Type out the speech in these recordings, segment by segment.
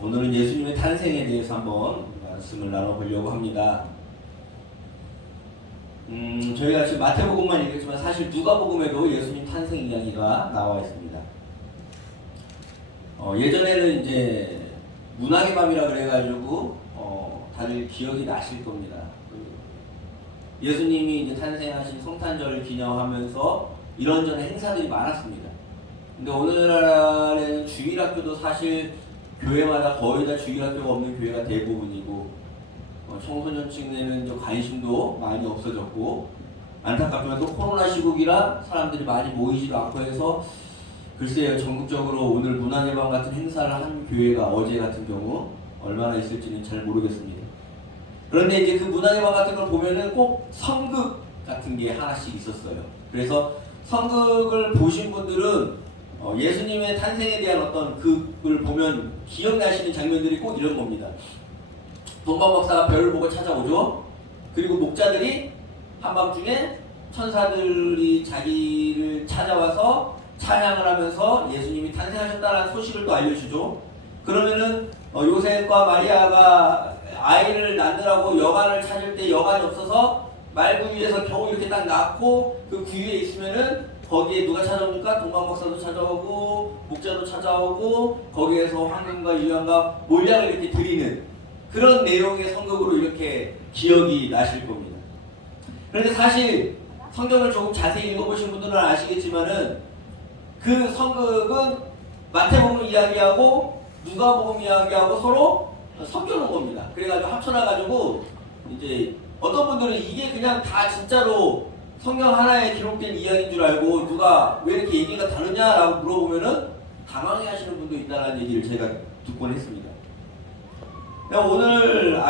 오늘은 예수님의 탄생에 대해서 한번 말씀을 나눠보려고 합니다. 저희가 지금 마태복음만 읽었지만 사실 누가복음에도 예수님 탄생 이야기가 나와 있습니다. 예전에는 이제 문학의 밤이라 그래가지고 다들 기억이 나실 겁니다. 예수님이 이제 탄생하신 성탄절을 기념하면서 이런저런 행사들이 많았습니다. 근데 오늘날에는 주일학교도 사실 교회마다 거의 다 주일학교가 없는 교회가 대부분이고 청소년층에는 좀 관심도 많이 없어졌고 안타깝지만 또 코로나 시국이라 사람들이 많이 모이지도 않고 해서 글쎄요, 전국적으로 오늘 문화의 밤 같은 행사를 한 교회가 어제 같은 경우 얼마나 있을지는 잘 모르겠습니다. 그런데 이제 그 문화의 밤 같은 걸 보면은 꼭 성극 같은 게 하나씩 있었어요. 그래서 성극을 보신 분들은 예수님의 탄생에 대한 어떤 극을 보면 기억나시는 장면들이 꼭 이런 겁니다. 동방박사가 별을 보고 찾아오죠. 그리고 목자들이 한밤중에 천사들이 자기를 찾아와서 찬양을 하면서 예수님이 탄생하셨다는 소식을 또 알려주죠. 그러면은 요셉과 마리아가 아이를 낳느라고 여관을 찾을 때 여관이 없어서 말구 위에서 겨우 이렇게 딱 낳고 그 구유에 있으면은 거기에 누가 찾아옵니까? 동방박사도 찾아오고 목자도 찾아오고 거기에서 황금과 유향과 몰약을 이렇게 드리는 그런 내용의 성극으로 이렇게 기억이 나실 겁니다. 그런데 사실 성경을 조금 자세히 읽어보신 분들은 아시겠지만은 그 성극은 마태복음 이야기하고 누가복음 이야기하고 서로 섞여놓은 겁니다. 그래가지고 합쳐놔가지고 이제 어떤 분들은 이게 그냥 다 진짜로 성경 하나에 기록된 이야기인 줄 알고 누가 왜 이렇게 얘기가 다르냐라고 물어보면은 당황해하시는 분도 있다는 얘기를 제가 듣곤 했습니다. 오늘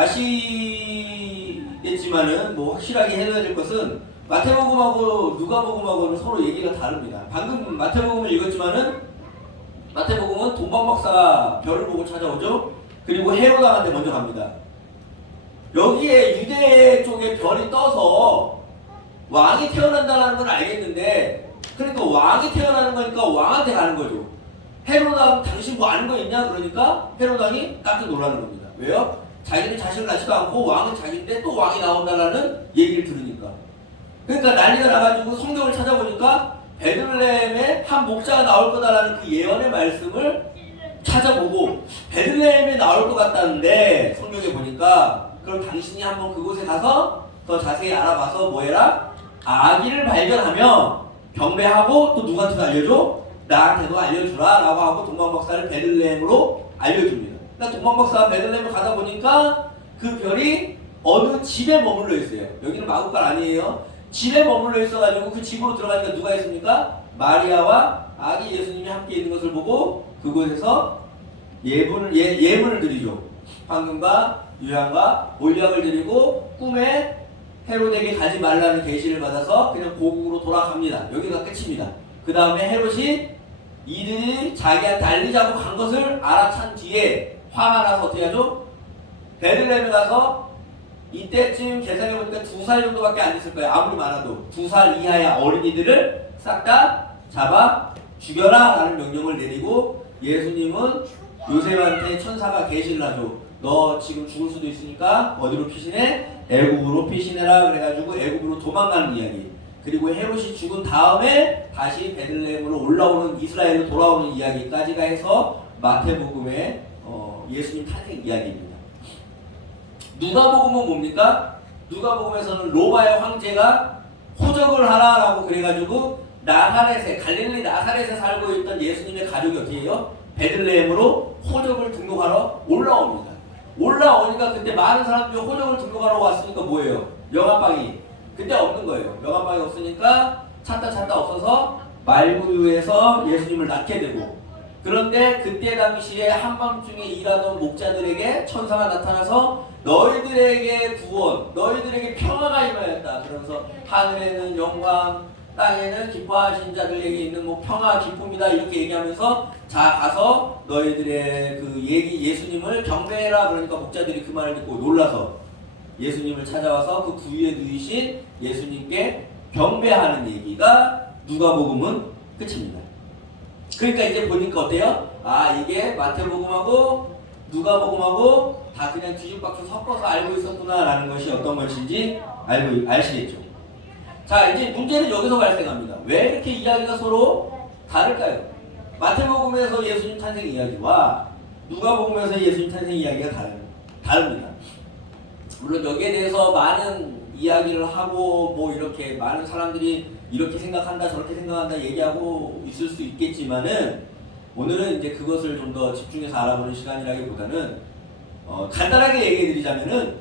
아시겠지만은 뭐 확실하게 해줘야 될 것은 마태복음하고 누가복음하고는 서로 얘기가 다릅니다. 방금 마태복음을 읽었지만은 마태복음은 동방박사가 별을 보고 찾아오죠. 그리고 헤로당한테 먼저 갑니다. 여기에 유대 쪽에 별이 떠서 왕이 태어난다는 건 알겠는데 그러니까 왕이 태어나는 거니까 왕한테 가는 거죠. 헤로당 당신 뭐 아는 거 있냐? 그러니까 헤로당이 깜짝 놀라는 겁니다. 왜요? 자기는 자식을 낳지도 않고 왕은 자기인데 또 왕이 나온다라는 얘기를 들으니까. 그러니까 난리가 나가지고 성경을 찾아보니까 베들레헴에 한 목자가 나올 거다라는 그 예언의 말씀을 찾아보고 베들레헴에 나올 것 같다는데 성경에 보니까 그럼 당신이 한번 그곳에 가서 더 자세히 알아봐서 뭐 해라? 아기를 발견하면 경배하고 또 누구한테도 알려줘? 나한테도 알려주라 라고 하고 동방박사를 베들레헴으로 알려줍니다. 그러니까 동방박사가 베들레헴을 가다 보니까 그 별이 어느 집에 머물러 있어요. 여기는 마구간 아니에요. 집에 머물러 있어가지고 그 집으로 들어가니까 누가 있습니까? 마리아와 아기 예수님이 함께 있는 것을 보고 그곳에서 예물을 드리죠. 황금과 유향과 몰약을 드리고 꿈에 헤롯에게 가지 말라는 계시를 받아서 그냥 고국으로 돌아갑니다. 여기가 끝입니다. 그 다음에 헤롯이 이들이 자기한테 알리자고 간 것을 알아챈 뒤에 화가 나서 어떻게 하죠? 베들레헴에 가서 이때쯤 계산해보니까 2살 정도밖에 안 됐을 거예요. 아무리 많아도 2살 이하의 어린이들을 싹 다 잡아 죽여라 라는 명령을 내리고 예수님은 요셉한테 천사가 계시를 하죠. 너 지금 죽을 수도 있으니까 어디로 피신해? 애굽으로 피신해라 그래가지고 애굽으로 도망가는 이야기. 그리고 헤롯이 죽은 다음에 다시 베들레헴으로 올라오는 이스라엘로 돌아오는 이야기까지가 해서 마태복음의 예수님 탄생 이야기입니다. 누가복음은 뭡니까? 누가복음에서는 로마의 황제가 호적을 하라라고 그래가지고 나사렛에 갈릴리 나사렛에 살고 있던 예수님의 가족이 어떻게 해요? 베들레헴으로 호적을 등록하러 올라옵니다. 올라오니까 그때 많은 사람들이 호적을 등록하러 왔으니까 뭐예요? 명함방이 그때 없는 거예요. 명함방이 없으니까 찾다 없어서 말구유에서 예수님을 낳게 되고 그런데 그때 당시에 한밤중에 일하던 목자들에게 천사가 나타나서 너희들에게 구원, 너희들에게 평화가 임하였다. 그러면서 하늘에는 영광, 땅에는 기뻐하신 자들에게 있는 뭐 평화, 기쁨이다 이렇게 얘기하면서 자 가서 너희들의 그 예수님을 경배해라. 그러니까 목자들이 그 말을 듣고 놀라서 예수님을 찾아와서 그 구유에 누이신 예수님께 경배하는 얘기가 누가복음은 끝입니다. 그러니까 이제 보니까 어때요? 아 이게 마태복음하고 누가복음하고 다 그냥 뒤죽박죽 섞어서 알고 있었구나라는 것이 어떤 것인지 아시겠죠? 자, 이제 문제는 여기서 발생합니다. 왜 이렇게 이야기가 서로 다를까요? 마태복음에서 예수님 탄생 이야기와 누가복음에서 예수님 탄생 이야기가 다릅니다. 물론 여기에 대해서 많은 이야기를 하고 뭐 이렇게 많은 사람들이 이렇게 생각한다 저렇게 생각한다 얘기하고 있을 수 있겠지만은 오늘은 이제 그것을 좀 더 집중해서 알아보는 시간이라기보다는 간단하게 얘기해 드리자면은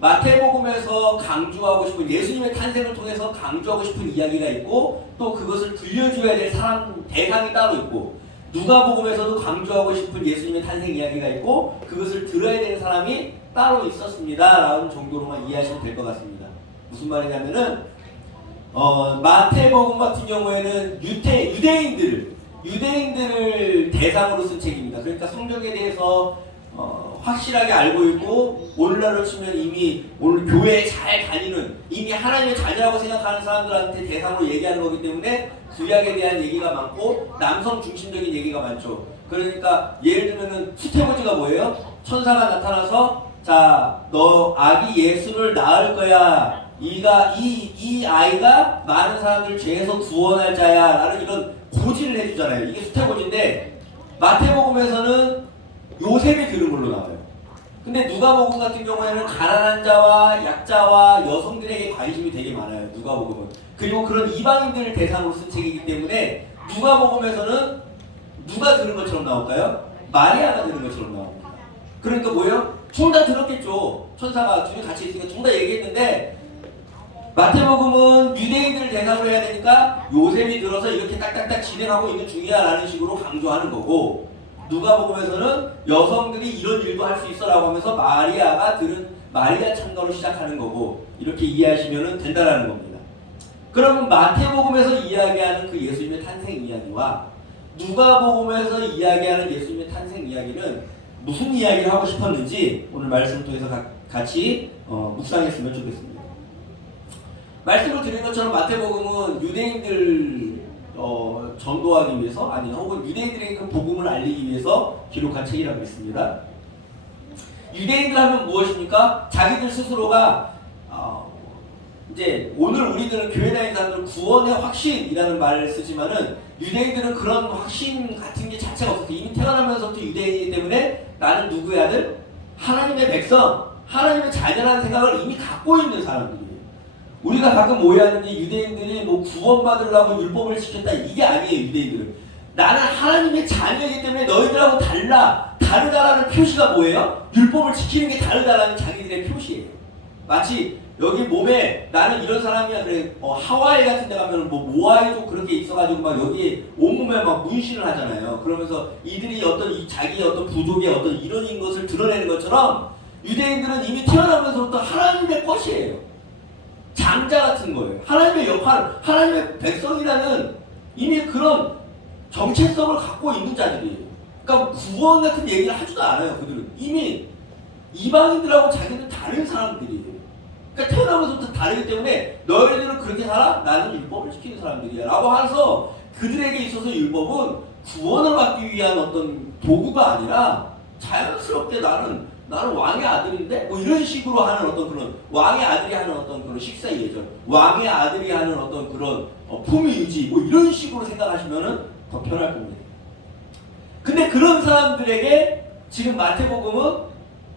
마태복음에서 강조하고 싶은 예수님의 탄생을 통해서 강조하고 싶은 이야기가 있고 또 그것을 들려줘야 될 사람 대상이 따로 있고 누가복음에서도 강조하고 싶은 예수님의 탄생 이야기가 있고 그것을 들어야 되는 사람이 따로 있었습니다 라는 정도로만 이해하시면 될 것 같습니다. 무슨 말이냐면은 마태복음 같은 경우에는 유대인들을 대상으로 쓴 책입니다. 그러니까 성경에 대해서 확실하게 알고 있고 오늘날로 치면 이미 오늘 교회에 잘 다니는 이미 하나님의 자녀라고 생각하는 사람들한테 대상으로 얘기하는 거기 때문에 구약에 대한 얘기가 많고 남성 중심적인 얘기가 많죠. 그러니까 예를 들면은 수태고지가 뭐예요? 천사가 나타나서 자, 너 아기 예수를 낳을 거야. 이 아이가 많은 사람들 죄에서 구원할 자야 라는 이런 고지를 해주잖아요. 이게 수태고지인데 마태복음에서는 요셉이 들은 걸로 나와요. 근데 누가복음 같은 경우에는 가난한 자와 약자와 여성들에게 관심이 되게 많아요. 누가복음은. 그리고 그런 이방인들을 대상으로 쓴 책이기 때문에 누가복음에서는 누가 들은 것처럼 나올까요? 마리아가 들은 것처럼 나옵니다. 그러니까 뭐예요? 둘 다 들었겠죠. 천사가 둘이 같이 있으니까 둘 다 얘기했는데 마태복음은 유대인들을 대상으로 해야 되니까 요셉이 들어서 이렇게 딱딱딱 진행하고 있는 중이야 라는 식으로 강조하는 거고 누가복음에서는 여성들이 이런 일도 할 수 있어 라고 하면서 마리아 참가로 시작하는 거고 이렇게 이해하시면 된다라는 겁니다. 그러면 마태복음에서 이야기하는 그 예수님의 탄생 이야기와 누가복음에서 이야기하는 예수님의 탄생 이야기는 무슨 이야기를 하고 싶었는지 오늘 말씀을 통해서 같이 묵상했으면 좋겠습니다. 말씀을 드린 것처럼 마태복음은 유대인들 전도하기 위해서 혹은 유대인들에게 그 복음을 알리기 위해서 기록한 책이라고 했습니다. 유대인들 하면 무엇입니까? 자기들 스스로가 이제 오늘 우리들은 교회 다니는 사람들은 구원의 확신이라는 말을 쓰지만은 유대인들은 그런 확신 같은 게 자체가 없었어요. 이미 태어나면서부터 유대인이기 때문에 나는 누구의 아들? 하나님의 백성, 하나님의 자녀라는 생각을 이미 갖고 있는 사람들이에요. 우리가 가끔 오해하는데 유대인들이 뭐 구원받으려고 율법을 지켰다 이게 아니에요. 유대인들은 나는 하나님의 자녀이기 때문에 너희들하고 다르다라는 표시가 뭐예요? 율법을 지키는 게 다르다라는 자기들의 표시예요. 마치 여기 몸에 나는 이런 사람이야 그래 하와이 같은 데 가면 뭐 모아이도 그렇게 있어가지고 막 여기에 온몸에 막 문신을 하잖아요. 그러면서 이들이 자기 어떤 부족의 어떤 이론인 것을 드러내는 것처럼 유대인들은 이미 태어나면서부터 하나님의 것이에요. 장자 같은 거예요. 하나님의 역할, 하나님의 백성이라는 이미 그런 정체성을 갖고 있는 자들이에요. 그러니까 구원 같은 얘기를 하지도 않아요. 그들은 이미 이방인들하고 자기는 다른 사람들이에요. 그러니까 태어나면서부터 다르기 때문에 너희들은 그렇게 살아? 나는 율법을 지키는 사람들이야 라고 해서 그들에게 있어서 율법은 구원을 받기 위한 어떤 도구가 아니라 자연스럽게 나는 왕의 아들인데 뭐 이런 식으로 하는 어떤 그런 왕의 아들이 하는 어떤 그런 식사 예절, 왕의 아들이 하는 어떤 그런 품위 유지 뭐 이런 식으로 생각하시면은 더 편할 겁니다. 근데 그런 사람들에게 지금 마태복음은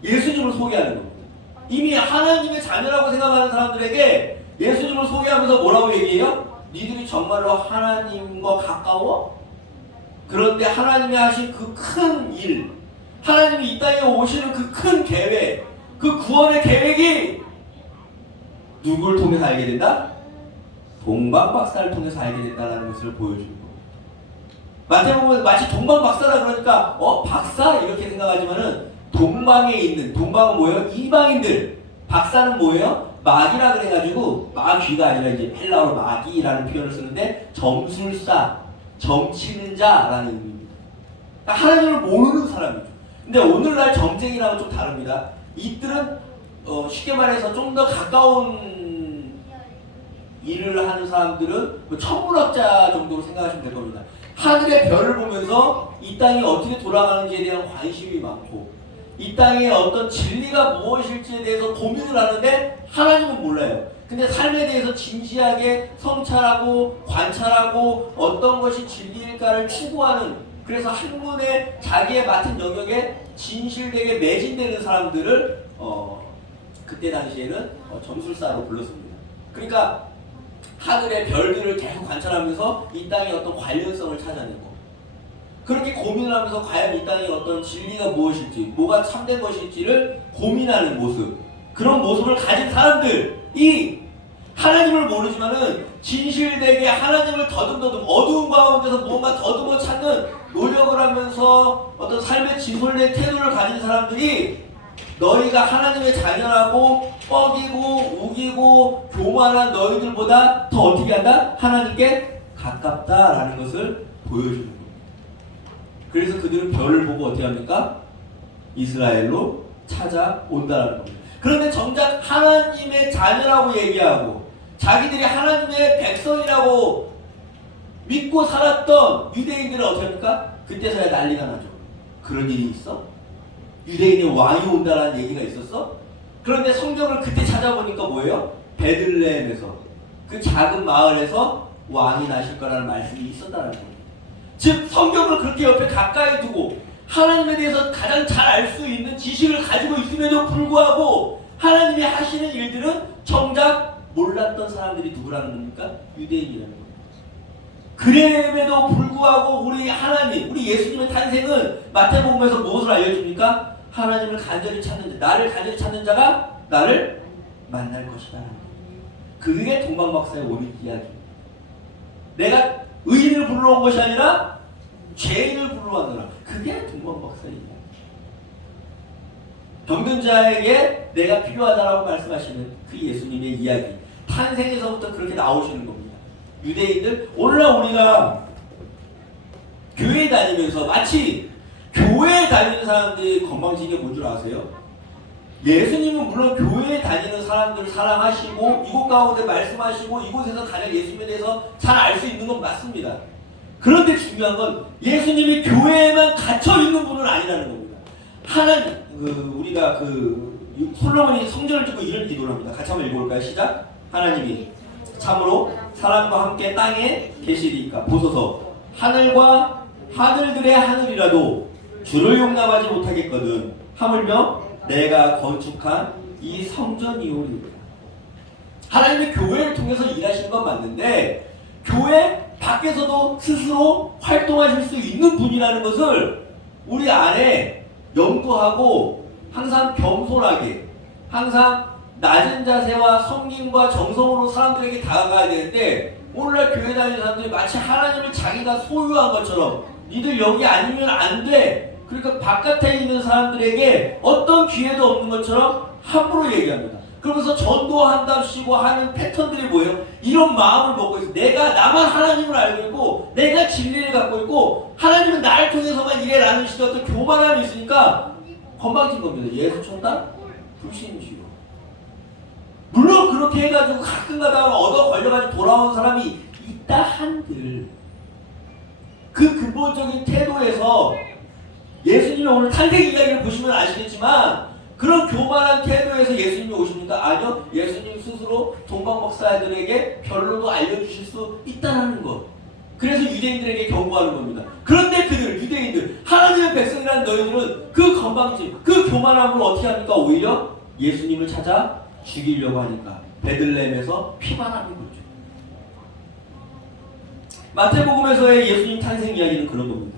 예수님을 소개하는 겁니다. 이미 하나님의 자녀라고 생각하는 사람들에게 예수님을 소개하면서 뭐라고 얘기해요? 니들이 정말로 하나님과 가까워? 그런데 하나님이 하신 그 큰 일, 하나님이 이 땅에 오시는 그 큰 계획, 그 구원의 계획이 누굴 통해서 알게 된다? 동방박사를 통해서 알게 된다는 것을 보여주는 겁니다. 마태복음은 마치 동방박사라 그러니까 박사? 이렇게 생각하지만은 동방에 있는, 동방은 뭐예요? 이방인들. 박사는 뭐예요? 마귀라 그래가지고 마귀가 아니라 이제 헬라어로 마귀라는 표현을 쓰는데 점술사, 점치는 자라는 의미입니다. 그러니까 하나님을 모르는 사람이죠. 근데 오늘날 점쟁이랑은 좀 다릅니다. 이들은 쉽게 말해서 좀 더 가까운 일을 하는 사람들은 뭐 천문학자 정도로 생각하시면 될 겁니다. 하늘의 별을 보면서 이 땅이 어떻게 돌아가는지에 대한 관심이 많고 이 땅에 어떤 진리가 무엇일지에 대해서 고민을 하는데 하나님은 몰라요. 근데 삶에 대해서 진지하게 성찰하고 관찰하고 어떤 것이 진리일까를 추구하는, 그래서 학문에 자기의 맡은 영역에 진실되게 매진되는 사람들을 그때 당시에는 점술사로 불렀습니다. 그러니까 하늘의 별들을 계속 관찰하면서 이 땅의 어떤 관련성을 찾아내고, 그렇게 고민을 하면서 과연 이 땅의 어떤 진리가 무엇일지, 뭐가 참된 것일지를 고민하는 모습, 그런 모습을 가진 사람들이 하나님을 모르지만은 진실되게 하나님을 더듬더듬 어두운 가운데서 무언가 더듬어 찾는 노력을 하면서 어떤 삶의 진솔된 태도를 가진 사람들이 너희가 하나님의 자녀라고 뻐기고 우기고 교만한 너희들보다 더 어떻게 한다? 하나님께 가깝다라는 것을 보여주는 겁니다. 그래서 그들은 별을 보고 어떻게 합니까? 이스라엘로 찾아온다라는 겁니다. 그런데 정작 하나님의 자녀라고 얘기하고 자기들이 하나님의 백성이라고 믿고 살았던 유대인들은 어떻게 합니까? 그때서야 난리가 나죠. 그런 일이 있어? 유대인의 왕이 온다라는 얘기가 있었어? 그런데 성경을 그때 찾아보니까 뭐예요? 베들레헴에서, 그 작은 마을에서 왕이 나실 거라는 말씀이 있었다는 거예요. 즉 성경을 그렇게 옆에 가까이 두고 하나님에 대해서 가장 잘 알 수 있는 지식을 가지고 있음에도 불구하고 하나님이 하시는 일들은 정작 몰랐던 사람들이 누구라는 겁니까? 유대인이라는 겁니다. 그럼에도 불구하고 우리 하나님, 우리 예수님의 탄생은 마태복음에서 무엇을 알려줍니까? 하나님을 간절히 찾는 자, 나를 간절히 찾는 자가 나를 만날 것이다. 그게 동방박사의 오늘 이야기입니다. 내가 의인을 불러온 것이 아니라 죄인을 불러왔느라. 그게 동방박사의 이야기. 병든 자에게 내가 필요하다라고 말씀하시는 그 예수님의 이야기. 탄생에서부터 그렇게 나오시는 겁니다. 유대인들, 오늘날 우리가 교회 다니면서 마치 교회에 다니는 사람들이 건방진 게 뭔 줄 아세요? 예수님은 물론 교회에 다니는 사람들을 사랑하시고 이곳 가운데 말씀하시고 이곳에서 가장 예수님에 대해서 잘 알 수 있는 건 맞습니다. 그런데 중요한 건 예수님이 교회에만 갇혀 있는 분은 아니라는 겁니다. 하나님, 우리가 솔로몬이 성전을 듣고 이런 기도를 합니다. 같이 한번 읽어볼까요? 시작. 하나님이 참으로 사람과 함께 땅에 계시리까 보소서. 하늘과 하늘들의 하늘이라도 주를 용납하지 못하겠거든. 하물며 내가 건축한 이 성전이오리이다. 하나님의 교회를 통해서 일하시는 건 맞는데 교회 밖에서도 스스로 활동하실 수 있는 분이라는 것을 우리 안에 염두하고 항상 겸손하게, 항상 낮은 자세와 성김과 정성으로 사람들에게 다가가야 되는데 오늘날 교회 다니는 사람들이 마치 하나님을 자기가 소유한 것처럼 니들 여기 아니면 안 돼. 그러니까 바깥에 있는 사람들에게 어떤 기회도 없는 것처럼 함부로 얘기합니다. 그러면서 전도한답시고 하는 패턴들이 뭐예요? 이런 마음을 먹고 있어요. 내가 나만 하나님을 알고 있고 내가 진리를 갖고 있고 하나님은 나를 통해서만 일해라는 식의 어떤 교만함이 있으니까 건방진 겁니다. 예수 쳤다? 불신이시오. 물론 그렇게 해가지고 가끔 가다가 얻어 걸려가지고 돌아온 사람이 있다 한들 그 근본적인 태도에서 예수님이 오늘 탄생 이야기를 보시면 아시겠지만 그런 교만한 태도에서 예수님이 오십니까? 아니요. 예수님 스스로 동방박사들에게 별로도 알려주실 수 있다는 것. 그래서 유대인들에게 경고하는 겁니다. 그런데 그들, 유대인들, 하나님의 백성이라는 너희들은 그 건방짐, 그 교만함을 어떻게 합니까? 오히려 예수님을 찾아 죽이려고 하니까 베들레헴에서 피만 하는 거죠. 마태복음에서의 예수님 탄생 이야기는 그런 겁니다.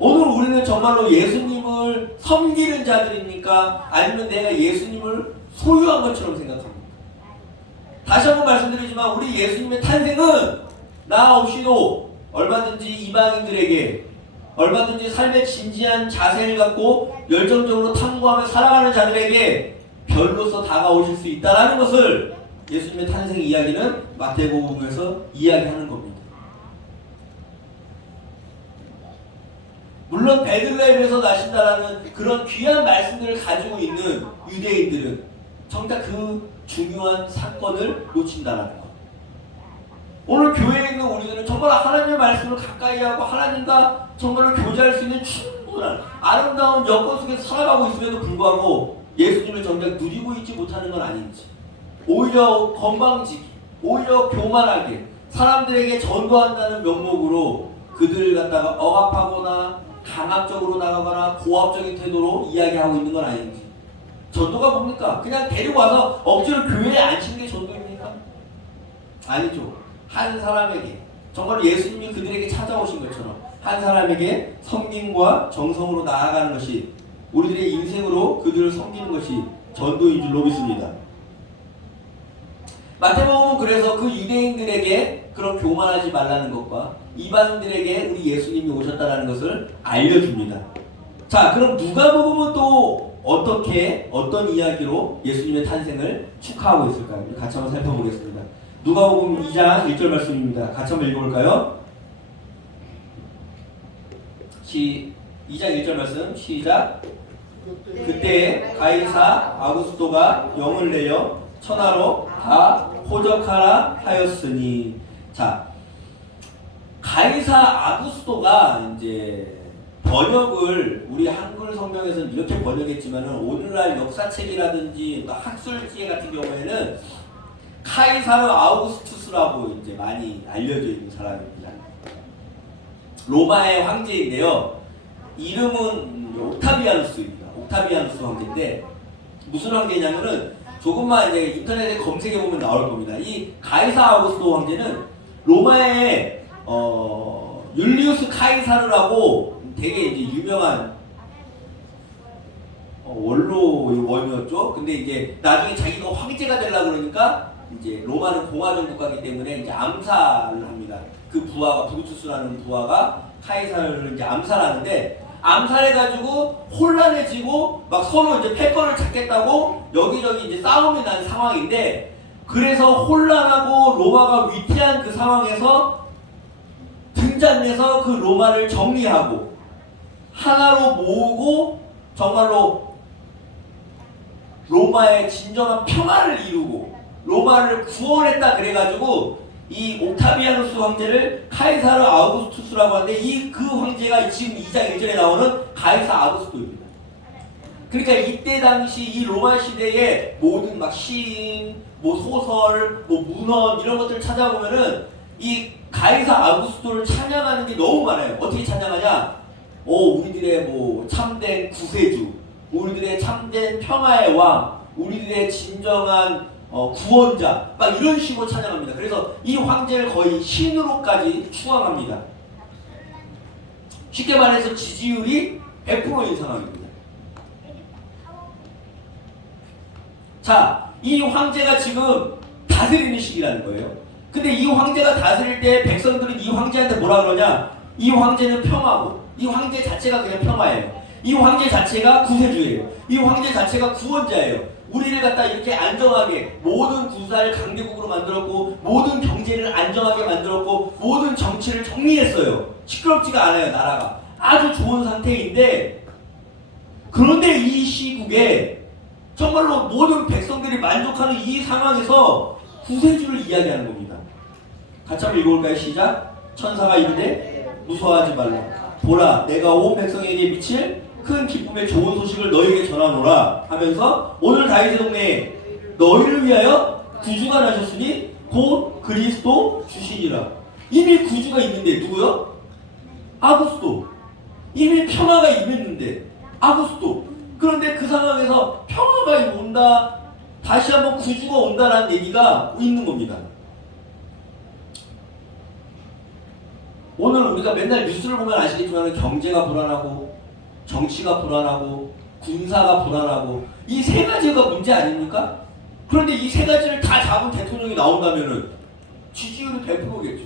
오늘 우리는 정말로 예수님을 섬기는 자들입니까? 아니면 내가 예수님을 소유한 것처럼 생각합니까? 다시 한번 말씀드리지만 우리 예수님의 탄생은 나 없이도 얼마든지 이방인들에게 얼마든지 삶의 진지한 자세를 갖고 열정적으로 탐구하며 살아가는 자들에게 별로서 다가오실 수 있다는 것을 예수님의 탄생 이야기는 마태복음에서 이야기하는 겁니다. 물론 베들레헴에서 나신다라는 그런 귀한 말씀들을 가지고 있는 유대인들은 정작 그 중요한 사건을 놓친다는 것. 오늘 교회에 있는 우리들은 정말 하나님의 말씀을 가까이 하고 하나님과 정말로 교제할 수 있는 충분한 아름다운 여건 속에서 살아가고 있음에도 불구하고 예수님을 정작 누리고 있지 못하는 건 아닌지, 오히려 건방지게, 오히려 교만하게 사람들에게 전도한다는 명목으로 그들을 갖다가 억압하거나 강압적으로 나가거나 고압적인 태도로 이야기하고 있는 건 아닌지. 전도가 뭡니까? 그냥 데리고 와서 억지로 교회에 앉히는 게 전도입니까? 아니죠. 한 사람에게, 정말 예수님이 그들에게 찾아오신 것처럼 한 사람에게 섬김과 정성으로 나아가는 것이, 우리들의 인생으로 그들을 섬기는 것이 전도인 줄로 믿습니다. 마태복음은 그래서 그 유대인들에게 그런 교만하지 말라는 것과 이방인들에게 우리 예수님이 오셨다는 것을 알려줍니다. 자, 그럼 누가복음은 또 어떻게, 어떤 이야기로 예수님의 탄생을 축하하고 있을까요? 같이 한번 살펴보겠습니다. 누가복음 2장 1절 말씀입니다. 같이 한번 읽어볼까요? 2장 1절 말씀 시작. 그때 가이사 아구스토가 영을 내려 천하로 다 호적하라 하였으니. 자, 가이사 아구스토가 이제 번역을 우리 한글 성경에서는 이렇게 번역했지만은 오늘날 역사책이라든지 학술지 같은 경우에는 카이사르 아우구스투스라고 이제 많이 알려져 있는 사람입니다. 로마의 황제인데요. 이름은 옥타비아누스입니다. 옥타비아누스 황제인데 무슨 황제냐면은 조금만 이제 인터넷에 검색해 보면 나올 겁니다. 이 가이사 아우구스토 황제는 로마의 율리우스 카이사르라고 되게 이제 유명한 원로 원이었죠. 근데 이제 나중에 자기가 황제가 되려고 그러니까 이제 로마는 공화정 국가이기 때문에 이제 암살을 합니다. 그 부하가 브루투스라는 부하가 카이사르를 이제 암살하는데, 암살해가지고 혼란해지고 막 서로 이제 패권을 찾겠다고 여기저기 이제 싸움이 난 상황인데, 그래서 혼란하고 로마가 위태한 그 상황에서 등장해서 그 로마를 정리하고 하나로 모으고 정말로 로마의 진정한 평화를 이루고 로마를 구원했다 그래가지고 이 옥타비아누스 황제를 카이사르 아우구스투스라고 하는데, 이 그 황제가 지금 2장 1절에 나오는 가이사 아우구스토입니다. 그러니까 이때 당시 이 로마 시대의 모든 막 시인, 뭐 소설, 뭐 문헌 이런 것들을 찾아보면은 이 가이사 아우구스토를 찬양하는 게 너무 많아요. 어떻게 찬양하냐? 우리들의 뭐 참된 구세주, 우리들의 참된 평화의 왕, 우리들의 진정한 구원자, 막 이런 식으로 찬양합니다. 그래서 이 황제를 거의 신으로까지 추앙합니다. 쉽게 말해서 지지율이 100%인 상황입니다. 자, 이 황제가 지금 다스리는 시기라는 거예요. 근데 이 황제가 다스릴 때 백성들은 이 황제한테 뭐라 그러냐? 이 황제는 평화고, 이 황제 자체가 그냥 평화예요. 이 황제 자체가 구세주예요. 이 황제 자체가 구원자예요. 우리를 갖다 이렇게 안정하게 모든 군사를 강대국으로 만들었고, 모든 경제를 안정하게 만들었고, 모든 정치를 정리했어요. 시끄럽지가 않아요. 나라가 아주 좋은 상태인데, 그런데 이 시국에 정말로 모든 백성들이 만족하는 이 상황에서 구세주를 이야기하는 겁니다. 같이 한번 읽어볼까요? 시작. 천사가 이르되 무서워하지 말라. 보라, 내가 온 백성에게 미칠 큰 기쁨의 좋은 소식을 너희에게 전하노라 하면서, 오늘 다윗의 동네에 너희를 위하여 구주가 나셨으니 곧 그리스도 주시니라. 이미 구주가 있는데 누구요? 아구스도. 이미 평화가 임했는데 아구스도. 그런데 그 상황에서 평화가 온다, 다시 한번 구주가 온다라는 얘기가 있는 겁니다. 오늘 우리가 맨날 뉴스를 보면 아시겠지만 경제가 불안하고 정치가 불안하고 군사가 불안하고 이 세 가지가 문제 아닙니까? 그런데 이 세 가지를 다 잡은 대통령이 나온다면은 지지율이 100%겠죠.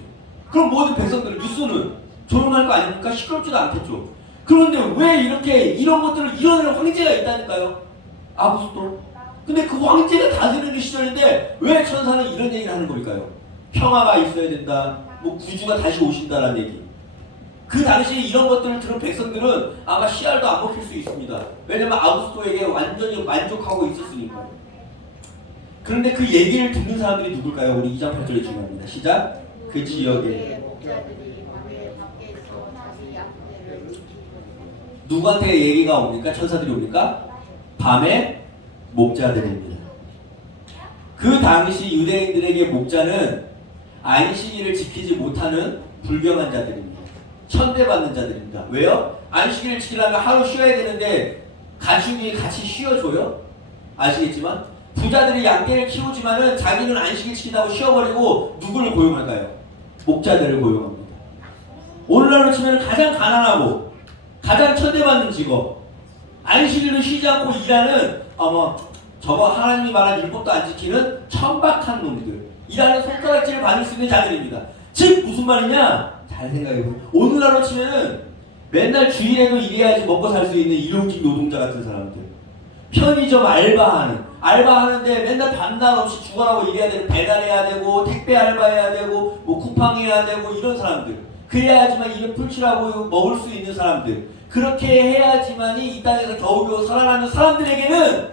그럼 모든 백성들은 뉴스는 조용할 거 아닙니까? 시끄럽지도 않겠죠. 그런데 왜 이렇게 이런 것들을 이뤄내는 황제가 있다니까요? 아구스토. 근데 그 황제가 다스리는 시절인데 왜 천사는 이런 얘기를 하는 걸까요? 평화가 있어야 된다, 뭐 구주가 다시 오신다라는 얘기. 그 당시에 이런 것들을 들은 백성들은 아마 씨알도 안 먹힐 수 있습니다. 왜냐면 아구스토에게 완전히 만족하고 있었으니까요. 그런데 그 얘기를 듣는 사람들이 누굴까요? 우리 2장 8절에 중요합니다. 시작. 그 지역에 누구한테 얘기가 옵니까? 천사들이 옵니까? 밤에 목자들입니다. 그 당시 유대인들에게 목자는 안식일을 지키지 못하는 불경한 자들입니다. 천대받는 자들입니다. 왜요? 안식일을 지키려면 하루 쉬어야 되는데 가축이 같이 쉬어줘요? 아시겠지만 부자들이 양떼를 키우지만은 자기는 안식일 지킨다고 쉬어버리고 누구를 고용할까요? 목자들을 고용합니다. 오늘날로 치면 가장 가난하고 가장 천대받는 직업, 안식일도 쉬지 않고 일하는 저거 하나님이 말한 율법도 안 지키는 천박한 놈들, 일하는 손가락질을 받을 수 있는 자들입니다. 즉 무슨 말이냐? 잘 생각해보세요. 오늘날로 치면은 맨날 주일에도 일해야지 먹고 살 수 있는 일용직 노동자 같은 사람들, 편의점 알바하는데 맨날 밤낮 없이 죽어라고 일해야 되는, 배달해야 되고 택배 알바해야 되고 뭐 쿠팡해야 되고 이런 사람들, 그래야지만 입에 풀칠하고 먹을 수 있는 사람들, 그렇게 해야지만이 이 땅에서 겨우겨우 살아나는 사람들에게는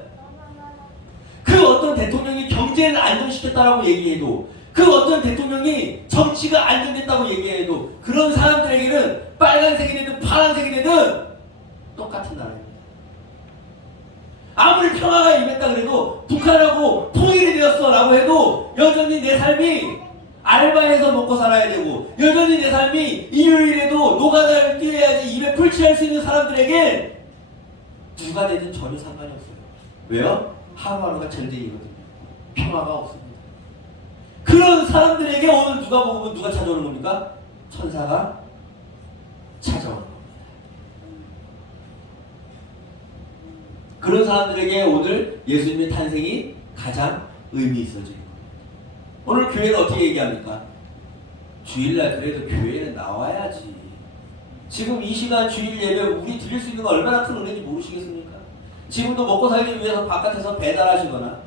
그 어떤 대통령이 경제를 안정시켰다라고 얘기해도, 그 어떤 대통령이 정치가 안정됐다고 얘기해도 그런 사람들에게는 빨간색이 되든 파란색이 되든 똑같은 나라입니다. 아무리 평화가 임했다 그래도, 북한하고 통일이 되었어 라고 해도 여전히 내 삶이 알바해서 먹고 살아야 되고, 여전히 내 삶이 일요일에도 노가다를 뛰어야지 입에 풀칠할 수 있는 사람들에게 누가 되든 전혀 상관이 없어요. 왜요? 하루하루가 전쟁이거든요. 평화가 없습니다. 그런 사람들에게 오늘 누가 보면 누가 찾아오는 겁니까? 천사가 찾아오는 겁니다. 그런 사람들에게 오늘 예수님의 탄생이 가장 의미 있어져요. 오늘 교회는 어떻게 얘기합니까? 주일날 그래도 교회는 나와야지. 지금 이 시간 주일 예배 우리 드릴 수 있는 거 얼마나 큰 은혜인지 모르시겠습니까? 지금도 먹고 살기 위해서 바깥에서 배달하시거나,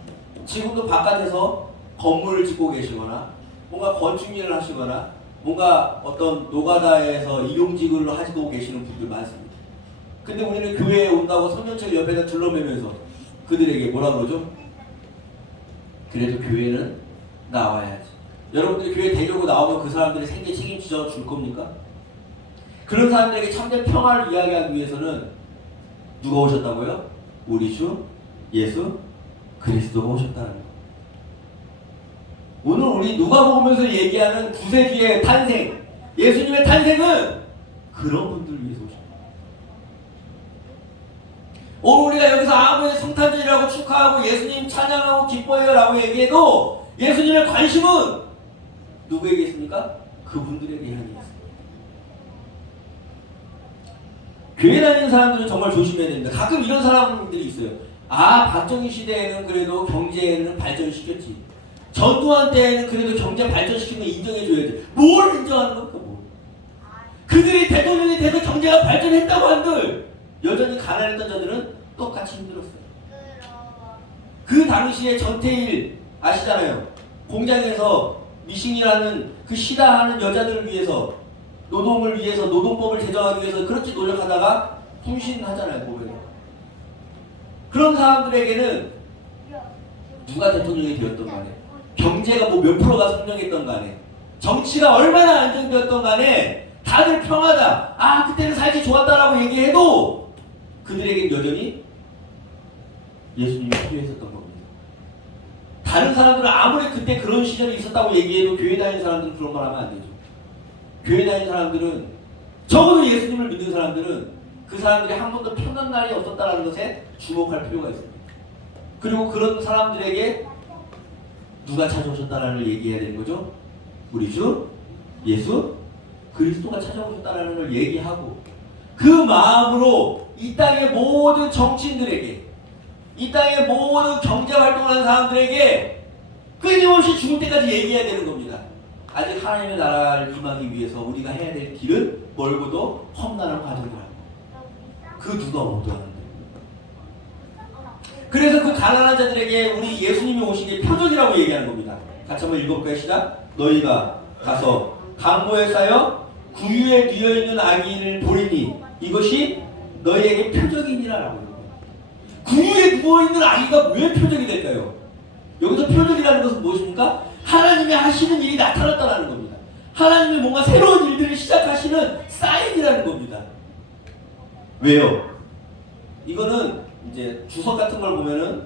지금도 바깥에서 건물을 짓고 계시거나, 뭔가 건축 일을 하시거나, 뭔가 어떤 노가다에서 일용직을 하시고 계시는 분들 많습니다. 근데 우리는 교회에 온다고 성년철 옆에다 둘러매면서 그들에게 뭐라 그러죠? 그래도 교회는 나와야지. 여러분들이 교회 데리고 나오면 그 사람들이 생계 책임져 줄 겁니까? 그런 사람들에게 참된 평화를 이야기하기 위해서는 누가 오셨다고요? 우리 주 예수 그리스도가 오셨다는 거. 오늘 우리 누가복음에서 얘기하는 구세주의 탄생, 예수님의 탄생은 그런 분들을 위해서 오셨다. 오늘 우리가 여기서 아무리 성탄절이라고 축하하고 예수님 찬양하고 기뻐해요 라고 얘기해도 예수님의 관심은 누구에게 있습니까? 그분들에게 향해 있습니다. 교회 다니는 사람들은 정말 조심해야 됩니다. 가끔 이런 사람들이 있어요. 박정희 시대에는 그래도 경제는 발전시켰지, 전두환 때에는 그래도 경제 발전시킨 거 인정해줘야지. 뭘 인정하는 겁니까? 뭐. 그들이 대통령이 돼서 경제가 발전했다고 한들 여전히 가난했던 자들은 똑같이 힘들었어요. 그 당시에 전태일 아시잖아요. 공장에서 미싱이라는 그 시다하는 여자들을 위해서, 노동을 위해서, 노동법을 제정하기 위해서 그렇게 노력하다가 분신하잖아요. 보면 그런 사람들에게는 누가 대통령이 되었던 간에, 경제가 뭐 몇 프로가 성장했던 간에, 정치가 얼마나 안정되었던 간에 다들 평하다, 그때는 살기 좋았다라고 얘기해도 그들에겐 여전히 예수님이 필요했었던 겁니다. 다른 사람들은 아무리 그때 그런 시절이 있었다고 얘기해도 교회 다니는 사람들은 그런 말 하면 안 되죠. 교회 다니는 사람들은, 적어도 예수님을 믿는 사람들은 그 사람들이 한 번도 편한 날이 없었다는 것에 주목할 필요가 있습니다. 그리고 그런 사람들에게 누가 찾아오셨다라는 걸 얘기해야 되는 거죠. 우리 주 예수 그리스도가 찾아오셨다라는 걸 얘기하고, 그 마음으로 이 땅의 모든 정치인들에게, 이 땅의 모든 경제활동하는 사람들에게 끊임없이 죽을 때까지 얘기해야 되는 겁니다. 아직 하나님의 나라를 임하기 위해서 우리가 해야 될 길은 멀고도 험난한 과정이라고. 그 누가 모두 하는데. 그래서 그 가난한 자들에게 우리 예수님이 오신 게 표적이라고 얘기하는 겁니다. 같이 한번 읽어볼까요? 시작. 너희가 가서 강보에 쌓여 구유에 뉘어있는 아기를 보리니 이것이 너희에게 표적이니라라고 해요. 구유에 누워있는 아기가 왜 표적이 될까요? 여기서 표적이라는 것은 무엇입니까? 하나님이 하시는 일이 나타났다는 겁니다. 하나님이 뭔가 새로운 일들을 시작하시는 사인이라는 겁니다. 왜요? 이거는 이제 주석 같은 걸 보면은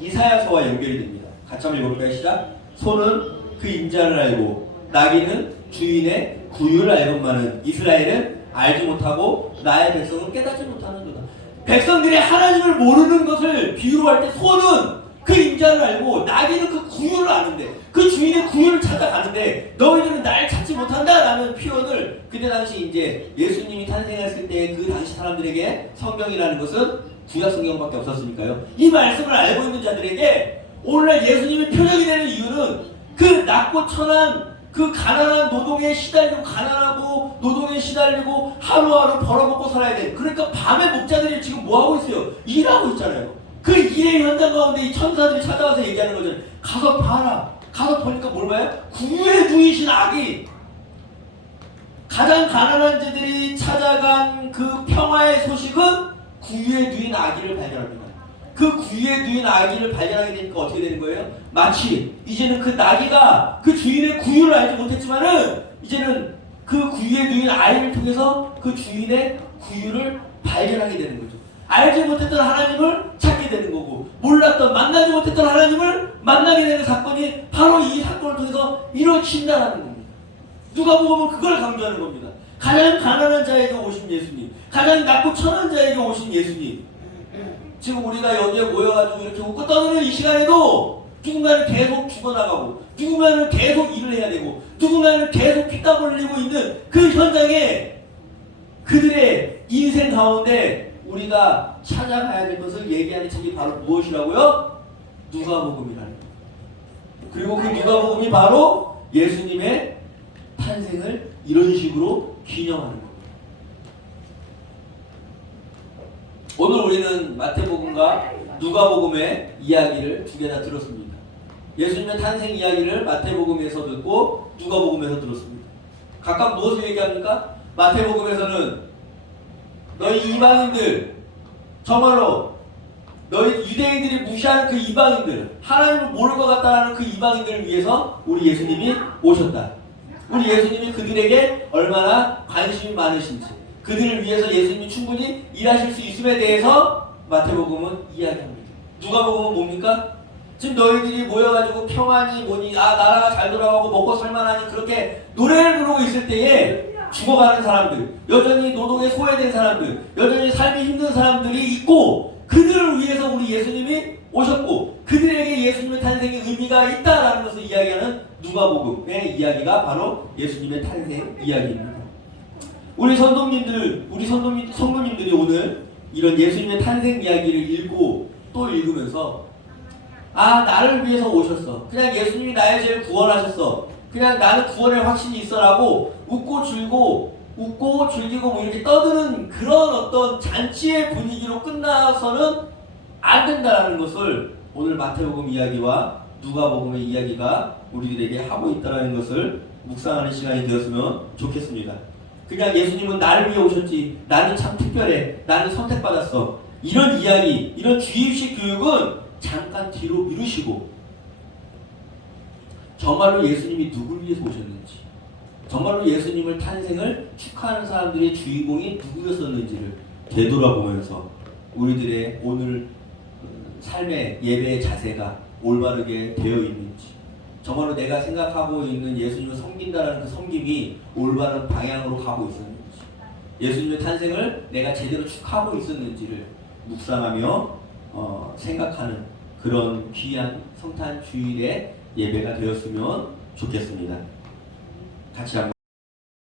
이사야서와 연결이 됩니다. 같이 한번 읽어볼까요? 시작. 소는 그 인자를 알고 나귀는 주인의 구유를 알건만은 이스라엘은 알지 못하고 나의 백성은 깨닫지 못하는도다. 백성들이 하나님을 모르는 것을 비유로 할 때 소는 그 인자를 알고 나귀는 그 구유를 아는데 그 주인의 구유를 찾아가는데 너희들은 날 찾지 못한다라는 표현을 그때 당시 이제 예수님이 탄생했을 때 그 당시 사람들에게 성경이라는 것은 구약 성경밖에 없었으니까요. 이 말씀을 알고 있는 자들에게 오늘날 예수님의 표적이 되는 이유는 그 낮고 천한 그 가난한 노동에 시달리고 가난하고 노동에 시달리고 하루하루 벌어먹고 살아야 돼. 그러니까 밤에 목자들이 지금 뭐하고 있어요? 일하고 있잖아요. 그 일의 현장 가운데 이 천사들이 찾아와서 얘기하는 거잖아요. 가서 봐라. 가서 보니까 뭘 봐요? 구유에 누이신 아기. 가장 가난한 자들이 찾아간 그 평화의 소식은 구유에 누인 아기를 발견합니다. 그 구유에 누인 아기를 발견하게 되니까 어떻게 되는 거예요? 마치 이제는 그 나귀가 그 주인의 구유를 알지 못했지만은 이제는 그 구유에 누인 아이를 통해서 그 주인의 구유를 발견하게 되는 거죠. 알지 못했던 하나님을 찾게 되는 거고 몰랐던 만나지 못했던 하나님을 만나게 되는 사건이 바로 이 사건을 통해서 이루어진다는 겁니다. 누가복음은 그걸 강조하는 겁니다. 가장 가난한 자에게 오신 예수님, 가장 낮고 천한 자에게 오신 예수님. 지금 우리가 여기에 모여가지고 이렇게 웃고 떠드는 이 시간에도 누군가는 계속 죽어나가고 누군가는 계속 일을 해야 되고 누군가는 계속 피땀 흘리고 있는 그 현장에 그들의 인생 가운데 우리가 찾아가야 될 것을 얘기하는 책이 바로 무엇이라고요? 누가복음이라는 거예요. 그리고 그 누가복음이 바로 예수님의 탄생을 이런 식으로 기념하는 겁니다. 오늘 우리는 마태복음과 누가복음의 이야기를 두 개 다 들었습니다. 예수님의 탄생 이야기를 마태복음에서 듣고 누가복음에서 들었습니다. 각각 무엇을 얘기합니까? 마태복음에서는 너희 이방인들, 정말로 너희 유대인들이 무시하는 그 이방인들, 하나님을 모를 것 같다는 그 이방인들을 위해서 우리 예수님이 오셨다. 우리 예수님이 그들에게 얼마나 관심이 많으신지, 그들을 위해서 예수님이 충분히 일하실 수 있음에 대해서 마태복음은 이야기합니다. 누가복음은 뭡니까? 지금 너희들이 모여가지고 평안이 뭐니, 나라가 잘 돌아가고 먹고 살만하니 그렇게 노래를 부르고 있을 때에 죽어가는 사람들, 여전히 노동에 소외된 사람들, 여전히 삶이 힘든 사람들이 있고 그들을 위해서 우리 예수님이 오셨고 그들에게 예수님의 탄생의 의미가 있다라는 것을 이야기하는 누가복음의 이야기가 바로 예수님의 탄생 이야기입니다. 우리 성도님들이 오늘 이런 예수님의 탄생 이야기를 읽고 또 읽으면서 나를 위해서 오셨어. 그냥 예수님이 나의 죄를 구원하셨어. 그냥 나는 구원의 확신이 있어라고 웃고 즐기고 뭐 이렇게 떠드는 그런 어떤 잔치의 분위기로 끝나서는 안 된다는 것을 오늘 마태복음 이야기와 누가복음의 이야기가 우리들에게 하고 있다는 것을 묵상하는 시간이 되었으면 좋겠습니다. 그냥 예수님은 나를 위해 오셨지, 나는 참 특별해, 나는 선택받았어, 이런 이야기, 이런 주입식 교육은 잠깐 뒤로 미루시고 정말로 예수님이 누굴 위해서 오셨는지, 정말로 예수님을 탄생을 축하하는 사람들의 주인공이 누구였었는지를 되돌아보면서 우리들의 오늘 삶의 예배의 자세가 올바르게 되어 있는지, 정말로 내가 생각하고 있는 예수님을 섬긴다는 그 섬김이 올바른 방향으로 가고 있었는지, 예수님의 탄생을 내가 제대로 축하하고 있었는지를 묵상하며 생각하는 그런 귀한 성탄 주일의 예배가 되었으면 좋겠습니다. 같이 한번